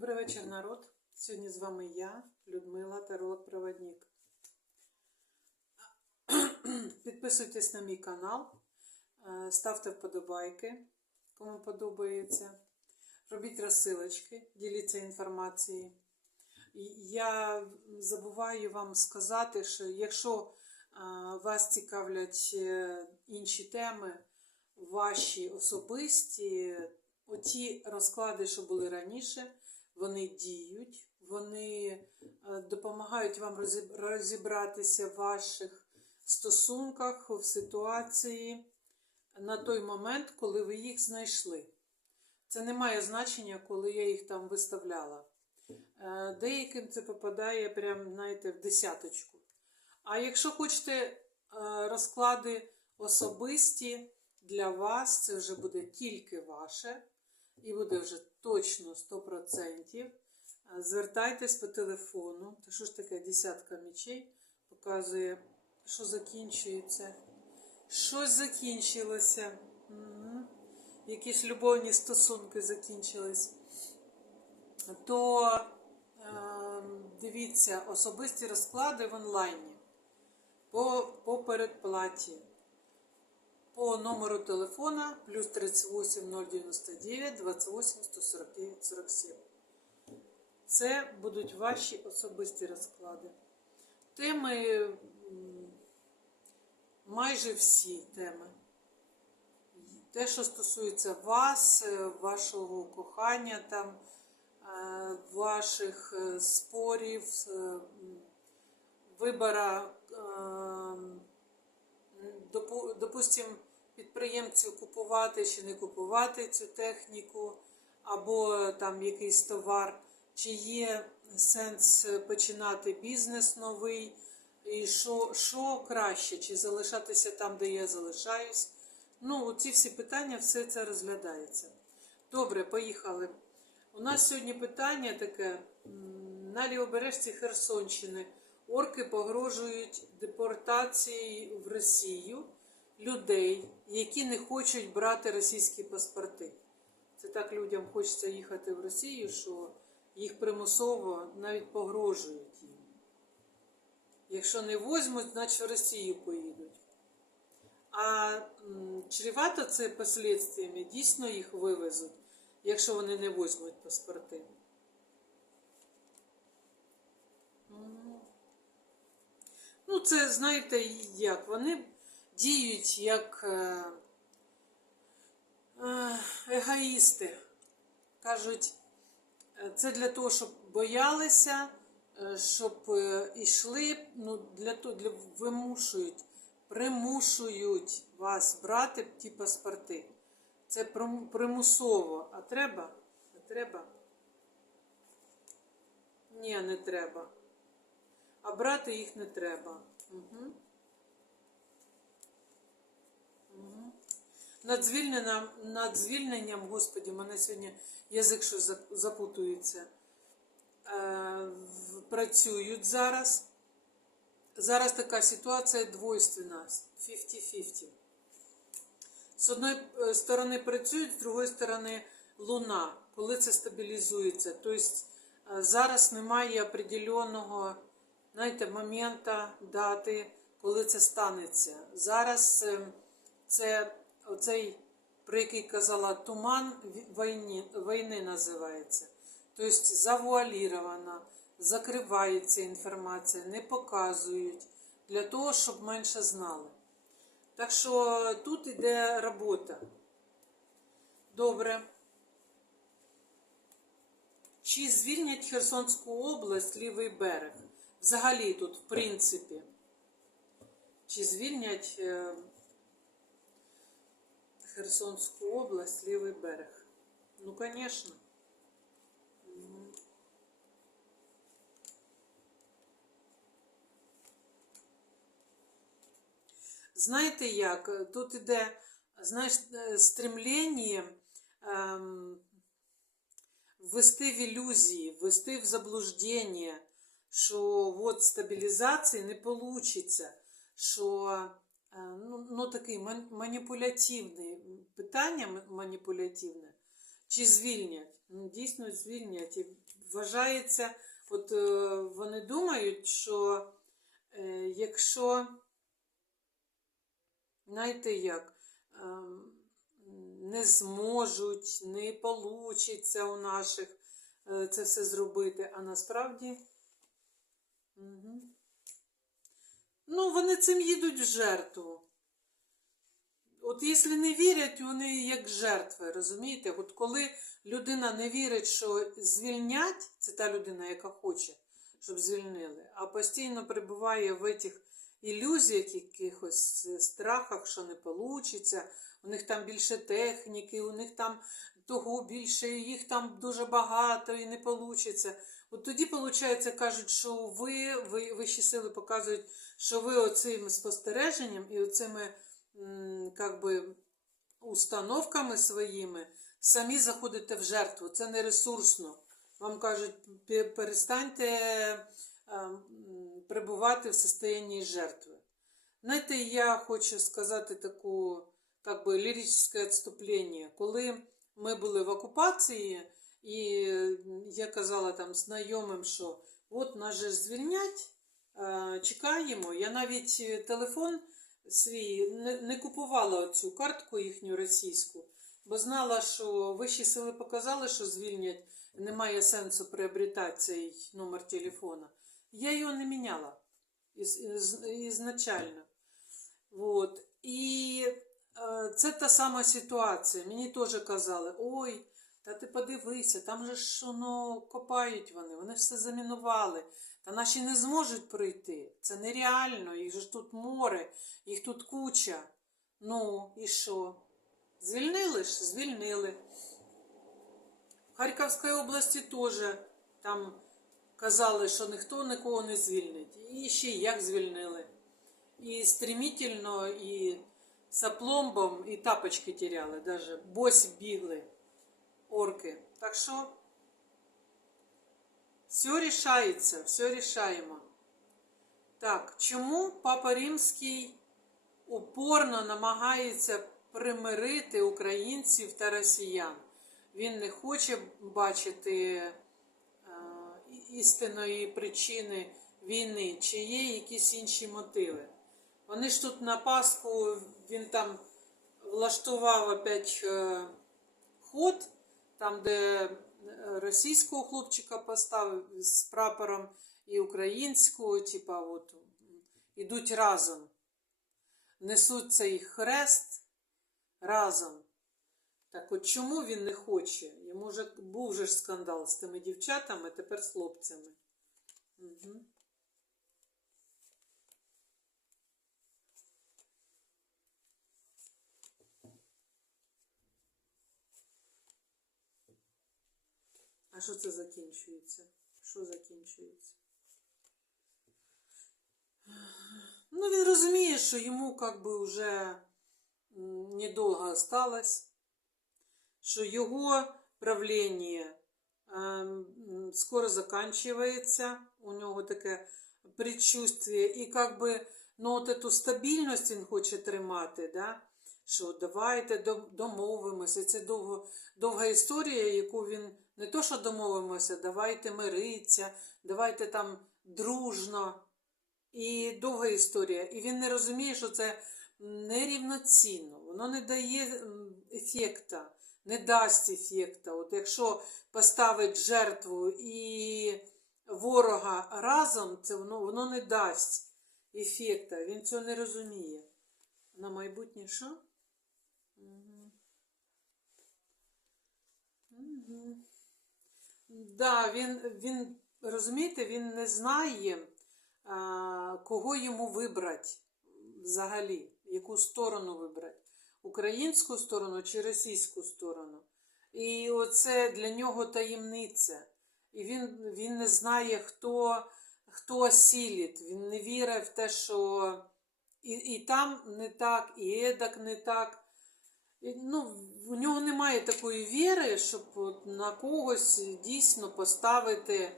Добрий вечір, народ. Сьогодні з вами я, Людмила, таролог-проводник. Підписуйтесь на мій канал, е, ставте вподобайки, кому подобається. Робіть розсилочки, діліться інформацією. Я забуваю вам сказати, що якщо е, вас цікавлять е, інші теми, ваші особисті, оті розклади, що були раніше, вони діють, вони е, допомагають вам розібратися в ваших стосунках, в ситуації на той момент, коли ви їх знайшли. Це не має значення, коли я їх там виставляла. Е, Деяким це попадає прям, знаєте, в десяточку. А якщо хочете е, розклади особисті для вас, це вже буде тільки ваше, і буде вже точно 100%. Е, Звертайтесь по телефону. Та що ж таке десятка мічей показує, що закінчується. Щось закінчилося. Мгм. Якісь любовні стосунки закінчились. То е, дивіться, особисті розклади в онлайні по, по передплаті. По номеру телефона плюс 38 099 28 149 47. Це будуть ваші особисті розклади. Теми майже всі теми. Те, що стосується вас, е, вашого кохання, там, е, ваших е, спорів, вибора, допустим, підприємцю купувати чи не купувати цю техніку, або там якийсь товар, чи є сенс починати бізнес новий, і що, що краще, чи залишатися там, де я залишаюсь. Ну, ці всі питання, все це розглядається. Добре, поїхали. У нас сьогодні питання таке: на лівобережці Херсонщини орки погрожують депортацією в Росію людей, які не хочуть брати російські паспорти. Це так людям хочеться їхати в Росію, що їх примусово навіть погрожують їм. Якщо не возьмуть, значить в Росію поїдуть. А чревато це послідствиями, дійсно їх вивезуть, якщо вони не візьмуть паспорти. Ну, це знаєте, як вони діють як е, е, егоїсти. Кажуть, е, це для того, щоб боялися, щоб йшли, ну, для того, для, вимушують, примушують вас брати ті паспорти. Це примусово. А треба? Не треба? Ні, не треба. А брати їх не треба. Угу. Над, звільненням, над звільненням, Господі, мене сьогодні язик за- запутується. Е, працюють зараз. Зараз така ситуація двойственна, 50-50. З одної е, сторони працюють, з другої сторони луна, коли це стабілізується. Тобто е, зараз немає определеного знаєте, момента, дати, коли це станеться. Зараз е, це оцей, про який казала, туман ві- війни, війни називається. Тобто завуалірована, закривається інформація, не показують для того, щоб менше знали. Так що тут іде робота. Добре. Чи звільнять Херсонську область лівий берег? Взагалі тут, в принципі. Чи звільнять е, Херсонську область лівий берег? Ну, звісно. Знаєте як? Тут іде, знаєш, е, стремлення ем, ввести в ілюзії, ввести в заблуждення, що от стабілізації не вийде, що е, ну, ну такий ман- маніпулятивне Питання маніпулятивне, чи звільнять. ну, дійсно звільнять. І вважається, от е, вони думають, що е, якщо, знаєте як, ем, не зможуть, не получиться у наших е, це все зробити, а насправді. Угу. Ну, вони цим їдуть в жертву. От якщо не вірять, вони як жертви, розумієте? От коли людина не вірить, що звільнять, це та людина, яка хоче, щоб звільнили, а постійно перебуває в цих ілюзіях, якихось страхах, що не вийде, у них там більше техніки, у них там того більше, їх там дуже багато і не вийде. От тоді, виходить, кажуть, що ви, ви вищі сили показують, що ви оцим спостереженням і оцими как би, установками своїми самі заходите в жертву. Це не ресурсно. Вам кажуть, перестаньте е, перебувати в состоянні жертви. Знаєте, я хочу сказати таку, как би, ліричне відступлення. Коли ми були в окупації, і я казала там знайомим, що от нас же звільнять, е, чекаємо. Я навіть е, телефон свій не, не купувала цю картку їхню російську, бо знала, що вищі сили показали, що звільнять, немає сенсу приобретати цей номер телефона. Я його не міняла із, із, ізначально. Вот. І е, це та сама ситуація. Мені теж казали, ой, та ти подивися, там же ж воно копають вони, вони все замінували. Та наші не зможуть пройти. Це нереально, їх же ж тут море, їх тут куча. Ну, і що? Звільнили ж? Звільнили. В Харківській області теж там казали, що ніхто нікого не звільнить. І ще як звільнили. І стремительно, і з опломбом, і тапочки теряли, даже босі бігли орки. Так що все рішається, все рішаємо. Так, чому Папа Римський упорно намагається примирити українців та росіян? Він не хоче бачити е, істинної причини війни, чи є якісь інші мотиви. Вони ж тут на Пасху він там влаштував опять е, ход, там, де російського хлопчика поставив з прапором і українського, типа, от, ідуть разом. Несуть цей хрест разом. Так от чому він не хоче? Йому вже був же скандал з тими дівчатами, тепер з хлопцями. Угу. А що це закінчується? Що закінчується? Ну, він розуміє, що йому как би вже недовго осталось, що його правління ем, скоро заканчивается, у нього таке предчувствие, і как би, ну, от эту стабільність він хоче тримати, да? Що давайте домовимося. Це довго, довга історія, яку він не то, що домовимося, давайте мириться, давайте там дружно. І довга історія. І він не розуміє, що це нерівноцінно, воно не дає ефекта, не дасть ефекта. От якщо поставить жертву і ворога разом, це воно, воно не дасть ефекта. Він цього не розуміє. На майбутнє що? Угу. Угу. Да, він, він, розумієте, він не знає, а, кого йому вибрати взагалі, яку сторону вибрати. Українську сторону чи російську сторону. І оце для нього таємниця. І він, він не знає, хто, хто осілить. Він не вірить в те, що і, і там не так, і едак не так. І, ну, у нього немає такої віри, щоб на когось дійсно поставити.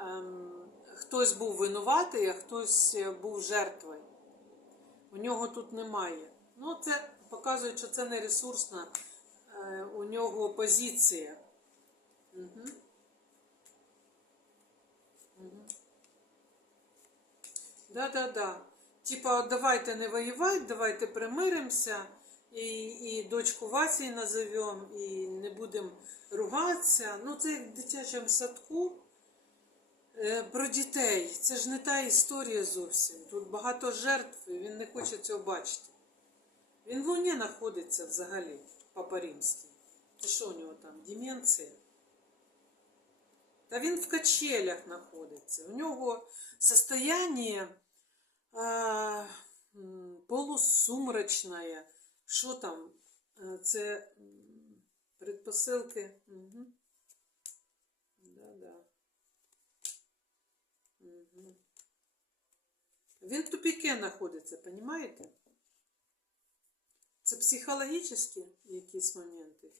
Ем, хтось був винуватий, а хтось е, був жертвою. У нього тут немає. Ну, це показує, що це не ресурсна е, у нього позиція. Угу. Угу. Да-да-да. Типа, давайте не воювати, давайте примиримося, і, і дочку Васі назовемо, і не будемо ругатися. Ну, це як в дитячому садку е, про дітей. Це ж не та історія зовсім. Тут багато жертв, і він не хоче цього бачити. Він в луні знаходиться взагалі, Папа Римський. Це що у нього там? Деменція? Та він в качелях знаходиться. У нього состояние а, м, полусумрачне. Що там? Е, Це предпосилки. Угу. Да-да. Угу. Він в тупіке знаходиться, понимаєте? Це психологічні якісь моменти.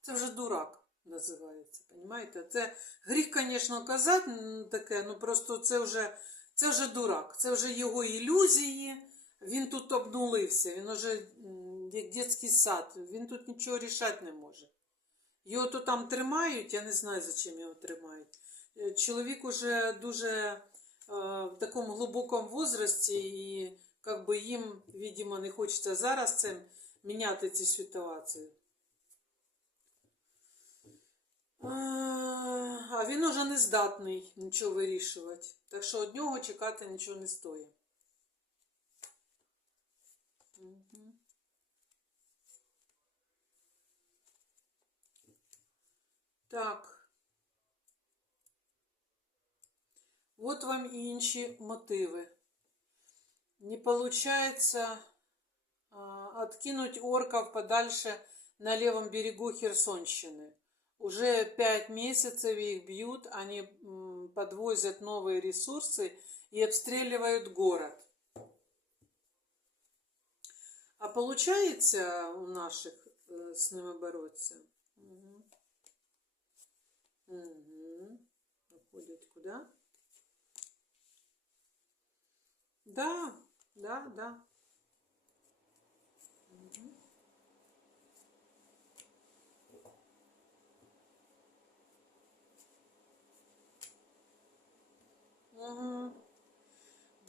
Це вже дурак називається, понимаєте? Це гріх, звісно, казати таке, ну просто це вже, це вже дурак, це вже його ілюзії. Він тут обнулився, він уже м, як дитячий сад, він тут нічого рішати не може. Його то там тримають, я не знаю, за чим його тримають. Е, Чоловік уже дуже е, в такому глибокому возрасті, і как їм, видимо, не хочеться зараз цим міняти цю ситуацію. А, А він уже не здатний нічого вирішувати. Так що від нього чекати нічого не стоїть. Мгм. Так. От вам і інші мотиви. Не получается а, откинуть орков подальше на левом берегу Херсонщины. Уже пять месяцев их бьют, они подвозят новые ресурсы и обстреливают город. А получается у наших э, с ними бороться? Угу. Угу. Уходят куда? Да, да, да.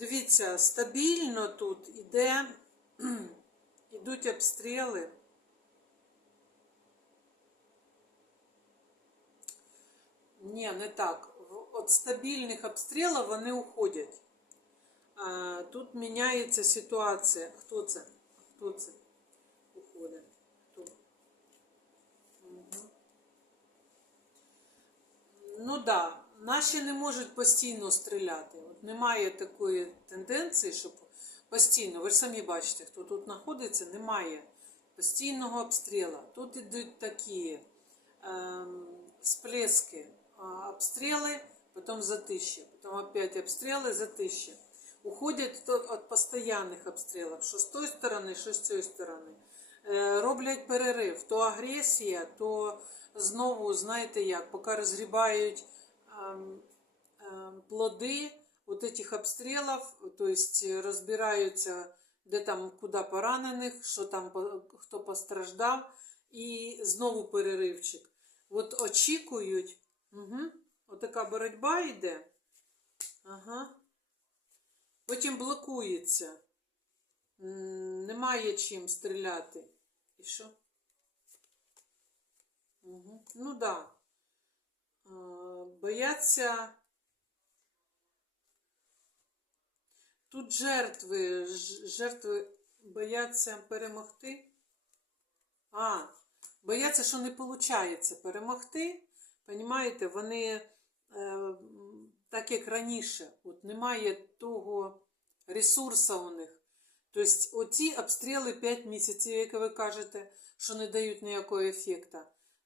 Дивіться, стабільно тут іде, ідуть обстріли. Ні, не так. От стабільних обстрілів вони уходять. А, тут міняється ситуація. Хто це? Хто це? Уходить. Хто? Мгм. Ну так, да. наші не можуть постійно стріляти. Немає такої тенденції, щоб постійно, ви ж самі бачите, хто тут знаходиться, немає постійного обстрілу. Тут ідуть такі ем, сплески, обстріли, потім затиші, потім опять обстріли, затиші. Уходять від постійних обстрілів, що з тої сторони, що з цієї сторони. Е, Роблять перерив, то агресія, то знову, знаєте як, поки розгрібають ем, ем, плоди от этих обстрілів, то есть розбираються, де там куди поранених, що там хто постраждав, і знову переривчик. От очікують, угу, отака боротьба йде. Ага. Потім блокується. Немає чим стріляти. І що? Угу. Ну да. Бояться. Тут жертви, жертви бояться перемогти. А, бояться, що не виходить перемогти. Понімаєте, вони е, так як раніше, от немає того ресурсу у них. Тобто, оці обстріли 5 місяців, як ви кажете, що не дають ніякого ефекту.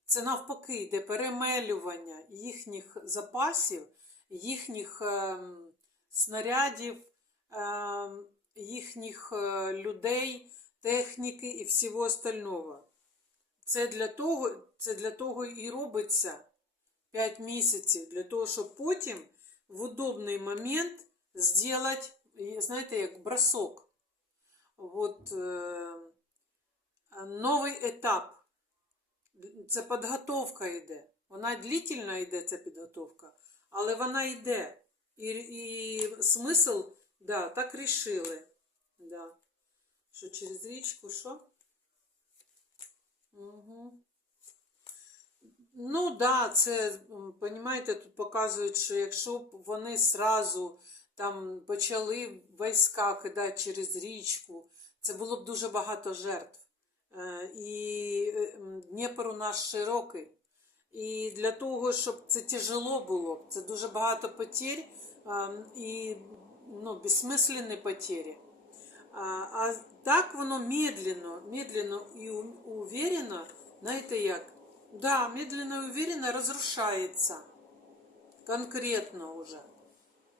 Це навпаки йде перемелювання їхніх запасів, їхніх ем, снарядів, їхніх е, людей, техніки і всього остального. Це для того, це для того і робиться 5 місяців, для того, щоб потім в удобний момент зробити, знаєте, як бросок. От, е, новий етап. Це підготовка йде. Вона длительно йде, ця підготовка, але вона йде. І, і смисл, да, так рішили. Да. Що через річку, що? Угу. Ну, да, це, понімаєте, тут показують, що якщо б вони сразу там почали війська кидати через річку, це було б дуже багато жертв. Е, І е, м, Дніпр у нас широкий. І для того, щоб це тяжело було, це дуже багато потерь і ну, безсмислені потери. А, а так воно медленно, медленно у- уверенно, знаєте як? Да, медленно і уверенно розрушається. Конкретно уже.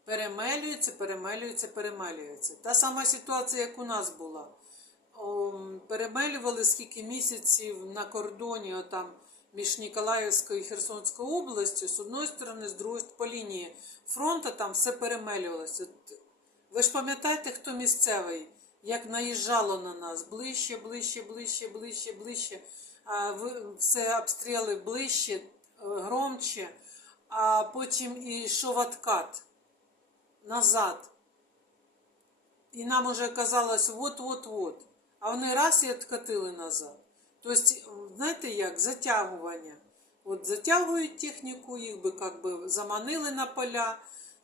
Перемелюється, перемелюється, перемелюється. Та сама ситуація, як у нас була. Перемелювали скільки місяців на кордоні отам, між Ніколаївською і Херсонською областю, з одної сторони, з другої по лінії фронту там все перемелювалося. Ви ж пам'ятаєте, хто місцевий, як наїжджало на нас ближче, ближче, ближче, ближче, ближче. Все обстріли ближче, е, громче, а потім і йшов откат назад. І нам уже казалось, от-от-от. А вони раз і відкатили назад. Тобто, знаєте як, затягування. От затягують техніку, їх би як би заманили на поля,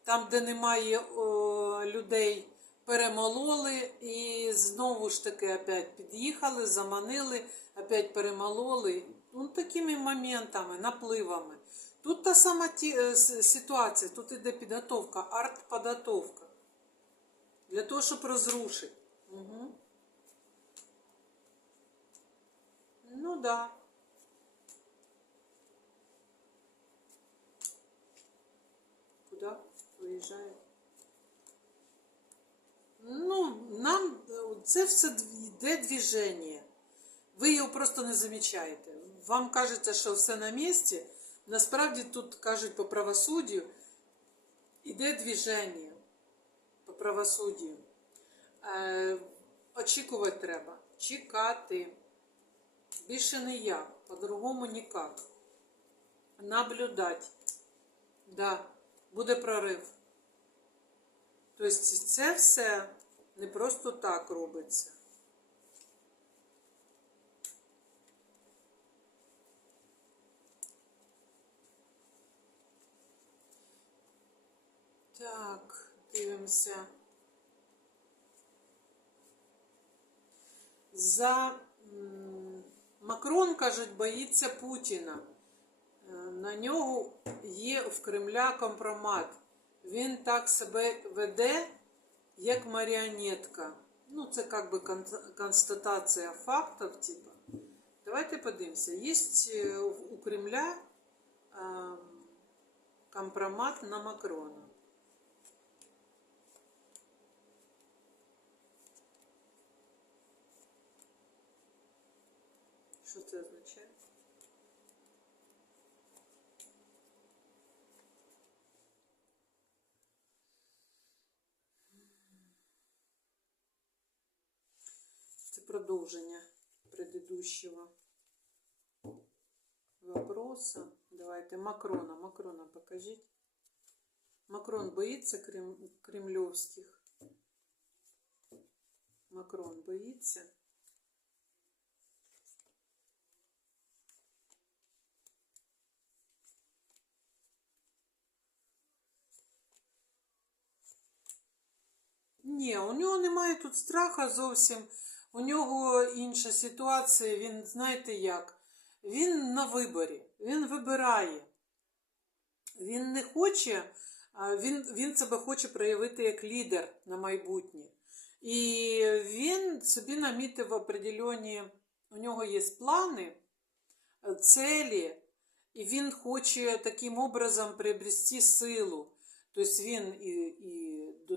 там, де немає о, людей, перемололи і знову ж таки опять під'їхали, заманили, опять перемололи. Ну, такими моментами, напливами. Тут та сама ті, е, ситуація, тут іде підготовка, артподготовка. Для того, щоб розрушити. Угу. Ну да. Куда виїжджає? Ну, нам це все йде движення. Ви його просто не замічаєте. Вам кажеться, що все на місці. Насправді тут кажуть по правосуддю, іде движення по правосуддю. Е, очікувати треба. Чекати. Більше не я, по-другому ніяк. Наблюдати. Да, буде прорив. Тобто це все не просто так робиться. Так, дивимося. За Макрон, кажуть, боїться Путіна. Е, На нього є в Кремля компромат. Він так себе веде, як маріонетка. Ну, це як би кон- констатація фактів, типа. Давайте подивимося. Є е, у Кремля ем, компромат на Макрона. Що це означає? Це продовження предыдущего вопроса. Давайте Макрона. Макрона покажіть. Макрон боїться крем... кремльовських. Макрон боїться. Ні, у нього немає тут страха зовсім. У нього інша ситуація. Він, знаєте як? Він на виборі. Він вибирає. Він не хоче, він, він себе хоче проявити як лідер на майбутнє. І він собі намітив определені, у нього є плани, цілі, і він хоче таким образом приобрести силу. Тобто він і, і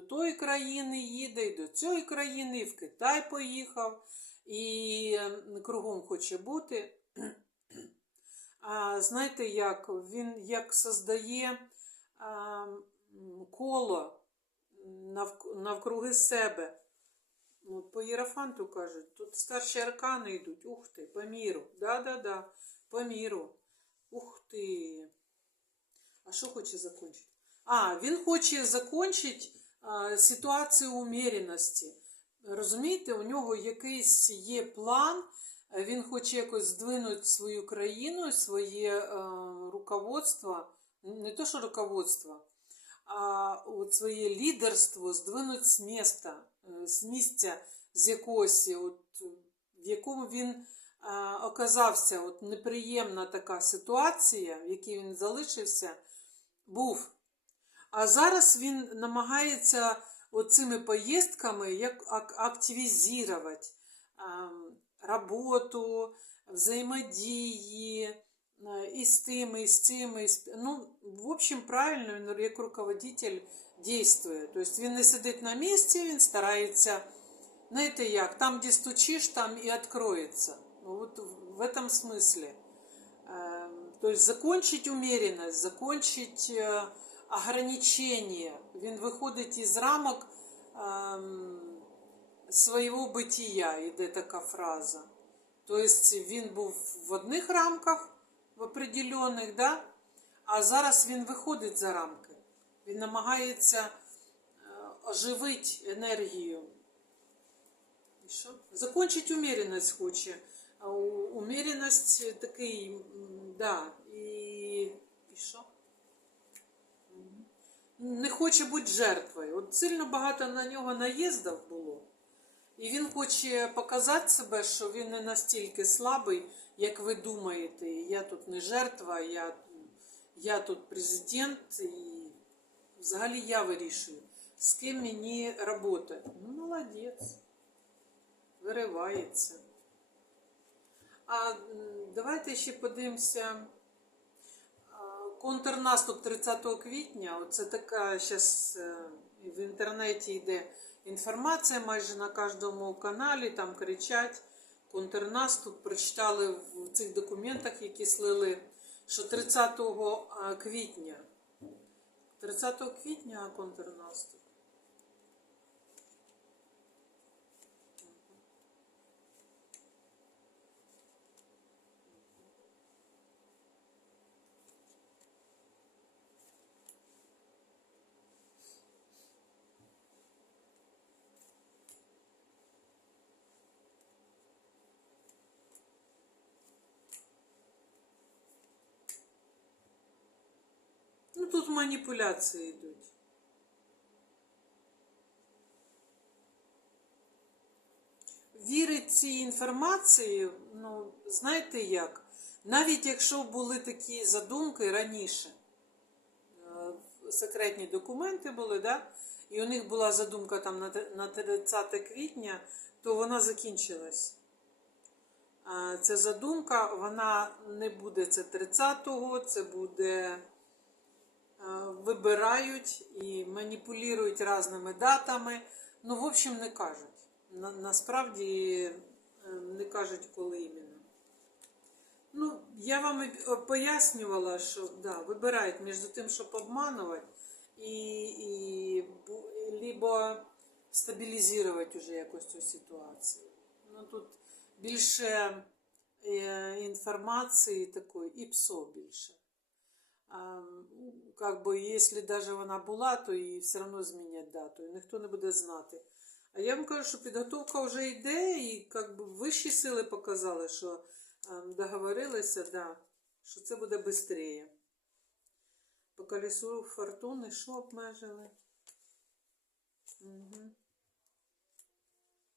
тої країни їде, і до цієї країни, і в Китай поїхав, і кругом хоче бути. А знаєте, як він як создає а, коло навкруги себе. От по Єрофанту кажуть, тут старші аркани йдуть, ух ти, по міру. Да-да-да. по міру. Ух ти. А що хоче закончити? А, він хоче закончити а, ситуацію уміряності. Розумієте, у нього якийсь є план, е, він хоче якось здвинути свою країну, своє е, руководство, не то, що руководство, а от своє лідерство здвинуть з міста, е, з місця з якогось, от, в якому він а, оказався, от неприємна така ситуація, в якій він залишився, був. А зараз він намагається оцими поїздками як ак- активізувати а, роботу, взаємодії а, і з тими, і з цими. і з- Ну, в общем, правильно він як руководитель дійствує. Тобто він не сидить на місці, він старається, знаєте як, там, де стучиш, там і відкроється. Ну, вот в этом смысле. Эм, То есть закончить умеренность, закончить е, ограничення. Він виходить із рамок ем, свого битія, іде така фраза. Тобто він був в одних рамках, в определених, да? а зараз він виходить за рамки. Він намагається е, оживити енергію. Що? Закончить умеренность хоче. Умеренность такий, да, і, і що? Не хоче бути жертвою. От сильно багато на нього наїздів було. І він хоче показати себе, що він не настільки слабий, як ви думаєте. Я тут не жертва, я, я тут президент, і взагалі я вирішую, з ким мені працювати. Ну, молодець. Виривається. А давайте ще подивимося. Контрнаступ 30 квітня. Оце така зараз в інтернеті йде інформація майже на кожному каналі, там кричать контрнаступ. Прочитали в цих документах, які слили, що 30 квітня. 30 квітня контрнаступ. Тут маніпуляції йдуть. Вірить цій інформації, ну, знаєте як? Навіть якщо були такі задумки раніше, е, секретні документи були, да? і у них була задумка там на 30 квітня, то вона закінчилась. Ця задумка, вона не буде це 30-го, це буде е, вибирають і маніпулюють різними датами. Ну, в общем, не кажуть. На, насправді е, не кажуть, коли іменно. Ну, я вам пояснювала, що да, вибирають між тим, щоб обманувати, і, і либо стабілізувати вже якось цю ситуацію. Ну, тут більше е, інформації такої, і ПСО більше. Ну, как бы, якщо даже вона була, то її все одно змінять дату, і ніхто не буде знати. А я вам кажу, що підготовка вже йде, і как би, вищі сили показали, що договорилися, да, що це буде швидше. По колесу фортуни що обмежили? Угу.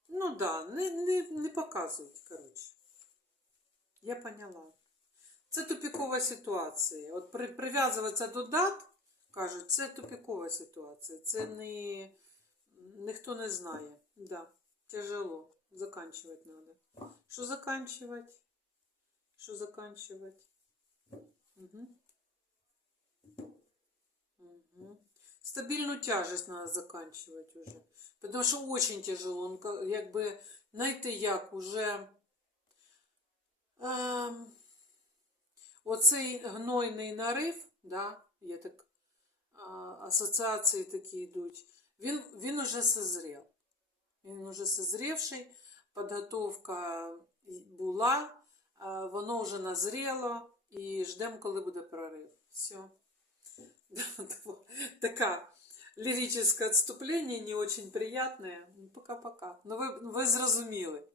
Ну да, не, не, не показують, коротше. Я поняла. Це тупікова ситуація. От при, прив'язуватися до дат, кажуть, це тупікова ситуація. Це не ніхто не знає. Да, тяжело. Заканчивать надо. Що заканчивать? Що заканчивать? Угу. Угу. Стабильную тяжесть надо заканчивать уже. Потому что очень тяжело. Якби, знаєте, як уже ем, оцей гнойний нарив, да, є так, а, асоціації такі йдуть, він, він уже созрів. Він уже созрівший, підготовка була, воно вже назріло і ждемо, коли буде прорив. Все. Така лирическое отступление, не приятное. Ну, Пока-пока. Ну, ви, ви зрозуміли.